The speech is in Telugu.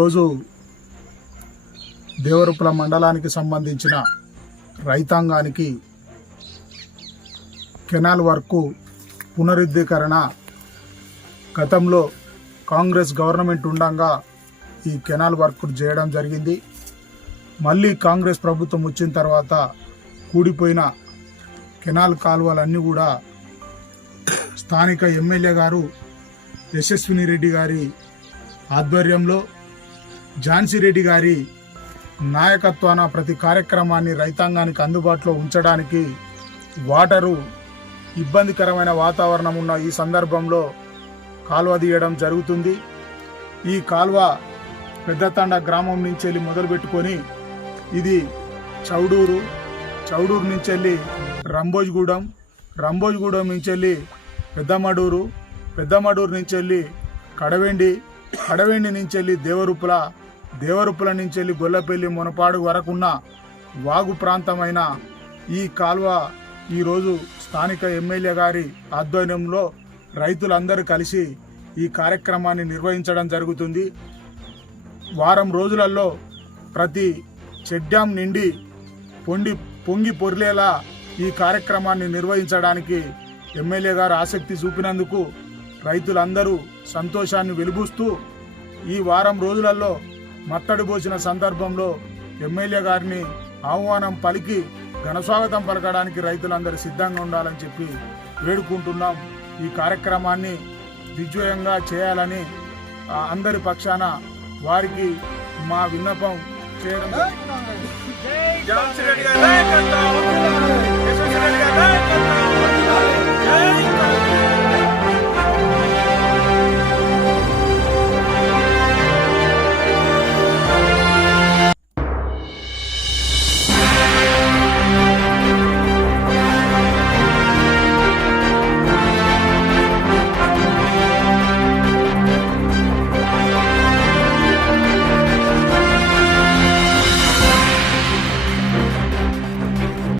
ఈరోజు దేవరుపుల మండలానికి సంబంధించిన రైతాంగానికి కెనాల్ వర్క్ పునరుద్ధీకరణ గతంలో కాంగ్రెస్ గవర్నమెంట్ ఉండంగా ఈ కెనాల్ వర్క్ చేయడం జరిగింది. మళ్ళీ కాంగ్రెస్ ప్రభుత్వం వచ్చిన తర్వాత కూడిపోయిన కెనాల్ కాలువలన్నీ కూడా స్థానిక ఎమ్మెల్యే గారు యశస్విని రెడ్డి గారి ఆధ్వర్యంలో ఝాన్సీ రెడ్డి గారి నాయకత్వాన ప్రతి కార్యక్రమాన్ని రైతాంగానికి అందుబాటులో ఉంచడానికి వాటరు ఇబ్బందికరమైన వాతావరణం ఉన్న ఈ సందర్భంలో కాలువ తీయడం జరుగుతుంది. ఈ కాలువ పెద్దతండ గ్రామం నుంచి వెళ్ళి మొదలుపెట్టుకొని ఇది చౌడూరు చౌడూరు నుంచి వెళ్ళి రంబోజ్గూడెం రంబోజ్గూడెం నుంచి వెళ్ళి పెద్దమడూరు పెద్దమడూరు నుంచి వెళ్ళి కడవెండి కడవెండి నుంచి వెళ్ళి దేవరుపుల దేవరుపుల నుంచి వెళ్ళి గొల్లపల్లి మునపాడు వరకున్న వాగు ప్రాంతమైన ఈ కాలువ ఈరోజు స్థానిక ఎమ్మెల్యే గారి ఆధ్వర్యంలో రైతులందరూ కలిసి ఈ కార్యక్రమాన్ని నిర్వహించడం జరుగుతుంది. వారం రోజులలో ప్రతి చెక్ నిండి పొండి పొంగి పొర్లేలా ఈ కార్యక్రమాన్ని నిర్వహించడానికి ఎమ్మెల్యే గారు ఆసక్తి చూపినందుకు రైతులందరూ సంతోషాన్ని వెలుబుస్తూ ఈ వారం రోజులలో మత్తడి పోసిన సందర్భంలో ఎమ్మెల్యే గారిని ఆహ్వానం పలికి ఘనస్వాగతం పలకడానికి రైతులందరూ సిద్ధంగా ఉండాలని చెప్పి వేడుకుంటున్నాం. ఈ కార్యక్రమాన్ని దిగ్విజయంగా చేయాలని అందరి పక్షాన వారికి మా విన్నపం చేయడం